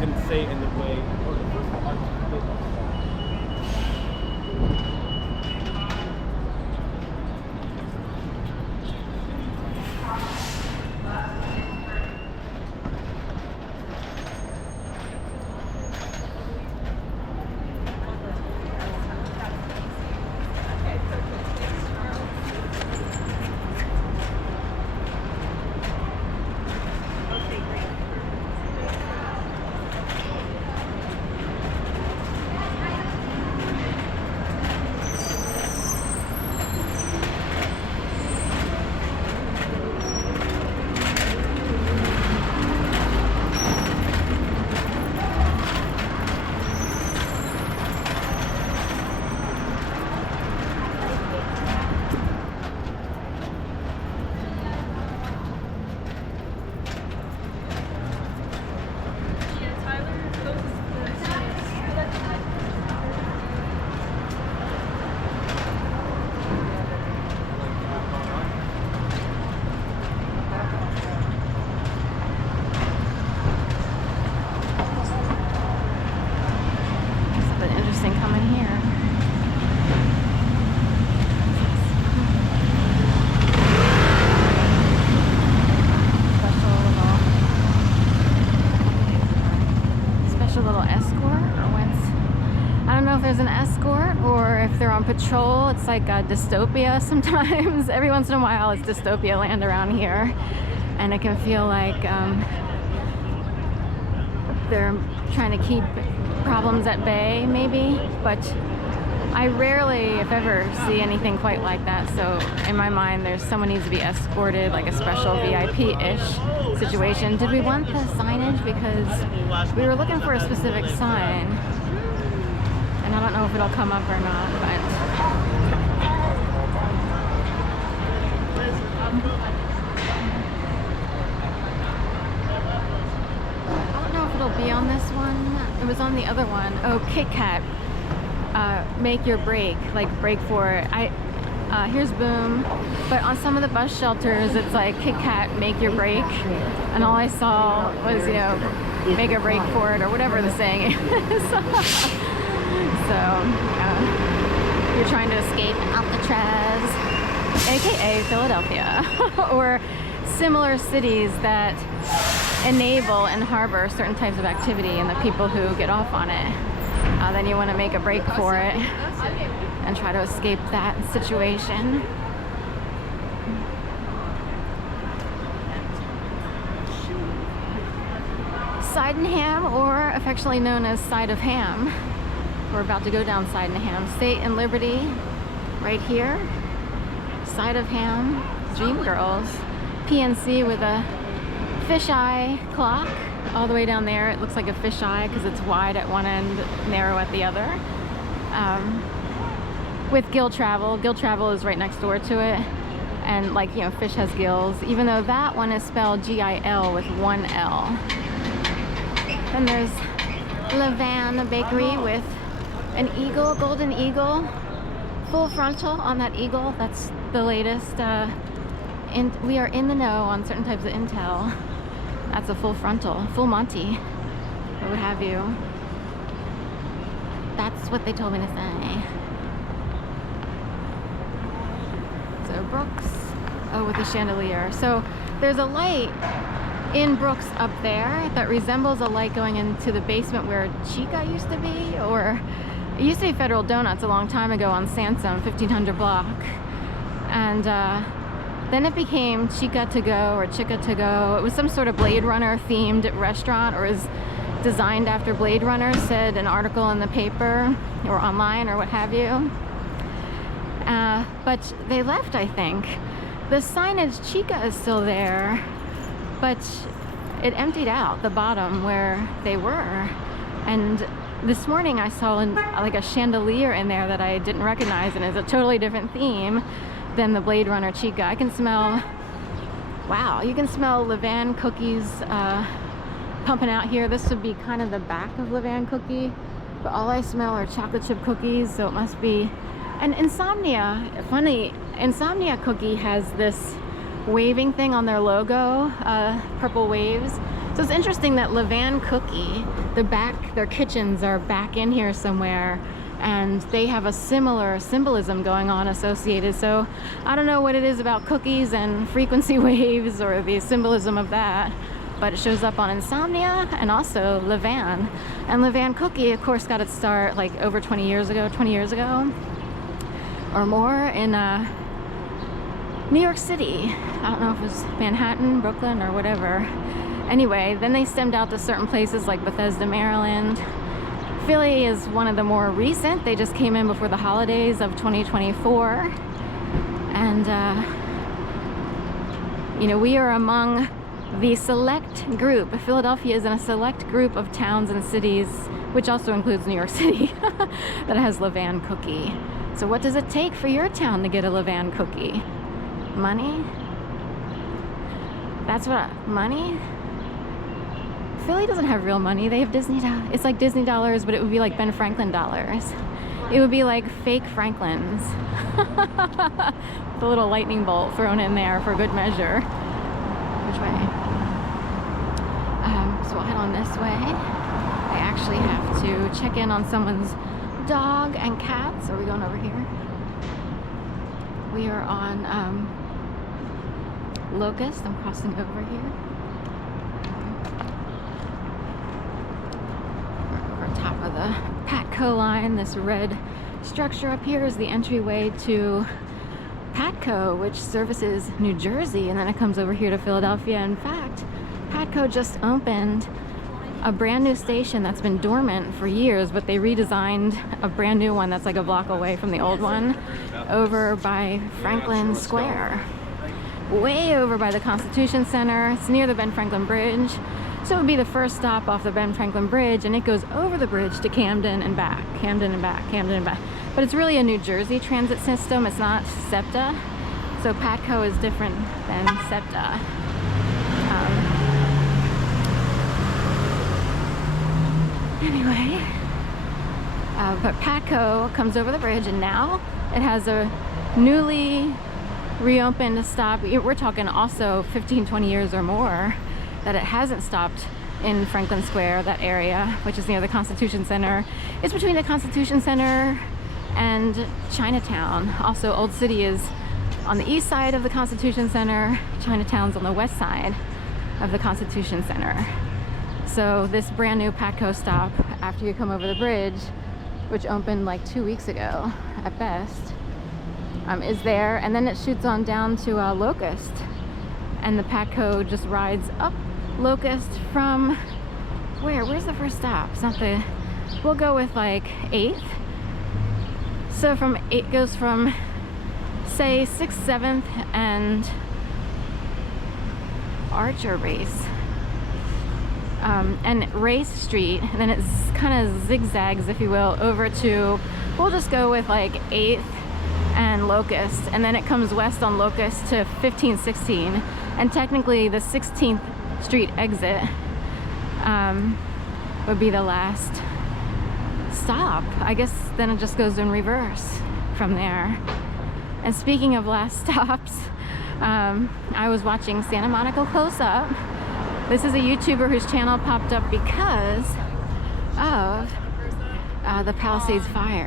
didn't say it in the way. Oh, the first one, there's an escort or if they're on patrol. It's like a dystopia sometimes. Every once in a while it's dystopia land around here, and it can feel like they're trying to keep problems at bay maybe, but I rarely, if ever, see anything quite like that. So in my mind there's someone needs to be escorted, like a special VIP-ish situation. Did we want the signage? Because we were looking for a specific sign, and I don't know if it'll come up or not, but I don't know if it'll be on this one. It was on the other one. Oh, Kit Kat, make your break, like break for it. Here's Boom, but on some of the bus shelters it's like Kit Kat, make your break, and all I saw was, you know, make a break for it or whatever the saying is. So, you're trying to escape Alcatraz, aka Philadelphia, or similar cities that enable and harbor certain types of activity and the people who get off on it. Then you want to make a break for it and try to escape that situation. Sydenham, or affectionately known as Side of Ham. We're about to go down Sydenham. State and Liberty, right here. Side of Ham, Dream Girls. PNC with a fisheye clock all the way down there. It looks like a fisheye because it's wide at one end, narrow at the other. With Gill Travel. Gill Travel is right next door to it. And like, you know, fish has gills, even though that one is spelled G-I-L with one L. Then there's LeVain Bakery with an eagle, golden eagle, Full-Frontal on that eagle. That's the latest. And we are in the know on certain types of intel. That's a Full-Frontal, Full Monty, or what have you. That's what they told me to say. So Brooks, oh, with a chandelier. So there's a light in Brooks up there that resembles a light going into the basement where Chica used to be, or it used to be Federal Donuts a long time ago on Sansom, 1500 block. And then it became Chica to go or Chica to go. It was some sort of Blade Runner themed restaurant, or is designed after Blade Runner, said an article in the paper or online or what have you. But they left, I think. The signage Chica is still there, but it emptied out the bottom where they were. And this morning I saw like a chandelier in there that I didn't recognize, and it's a totally different theme than the Blade Runner Chica. I can smell, wow, you can smell LeVain cookies pumping out here. This would be kind of the back of LeVain cookie, but all I smell are chocolate chip cookies, so it must be. And Insomnia, funny, Insomnia Cookie has this waving thing on their logo, purple waves. So So it's interesting that LeVain Cookie, their kitchens are back in here somewhere, and they have a similar symbolism going on associated. So I don't know what it is about cookies and frequency waves or the symbolism of that, but it shows up on Insomnia and also LeVain. And LeVain Cookie, of course, got its start like over 20 years ago or more in New York City. I don't know if it was Manhattan, Brooklyn, or whatever. Anyway, then they stemmed out to certain places like Bethesda, Maryland. Philly is one of the more recent. They just came in before the holidays of 2024. And, you know, we are among the select group. Philadelphia is in a select group of towns and cities, which also includes New York City, that has LeVain Cookie. So what does it take for your town to get a LeVain Cookie? Money? That's what, money? Philly doesn't have real money. They have Disney dollars. It's like Disney dollars, but it would be like Ben Franklin dollars. It would be like fake Franklins. The little lightning bolt thrown in there for good measure. Which way? So we'll head on this way. I actually have to check in on someone's dog and cats. Are we going over here? We are on Locust. I'm crossing over here. We're over top of the Patco line. This red structure up here is the entryway to Patco, which services New Jersey, and then it comes over here to Philadelphia. In fact, Patco just opened a brand new station that's been dormant for years, but they redesigned a brand new one that's like a block away from the old one over by Franklin Square, way over by the Constitution Center. It's near the Ben Franklin Bridge, so it would be the first stop off the Ben Franklin Bridge, and it goes over the bridge to Camden and back, Camden and back, Camden and back. But it's really a New Jersey transit system. It's not SEPTA, so Patco is different than SEPTA. Anyway, but Patco comes over the bridge, and now it has a newly reopened stop. We're talking also 15, 20 years or more that it hasn't stopped in Franklin Square, that area, which is near the Constitution Center. It's between the Constitution Center and Chinatown. Also, Old City is on the east side of the Constitution Center. Chinatown's on the west side of the Constitution Center. So this brand new Patco stop, after you come over the bridge, which opened like 2 weeks ago at best, is there, and then it shoots on down to Locust, and the Patco just rides up Locust from where's the first stop? It's not the, we'll go with like 8th. So from 8 goes from say 6th, 7th, and Archer Race. And Race Street, and then it kind of zigzags, if you will, over to, we'll just go with like 8th and Locust, and then it comes west on Locust to 15, 16, and technically the 16th Street exit would be the last stop. I guess then it just goes in reverse from there. And speaking of last stops, I was watching Santa Monica Close Up. This is a YouTuber whose channel popped up because of the Palisades fire.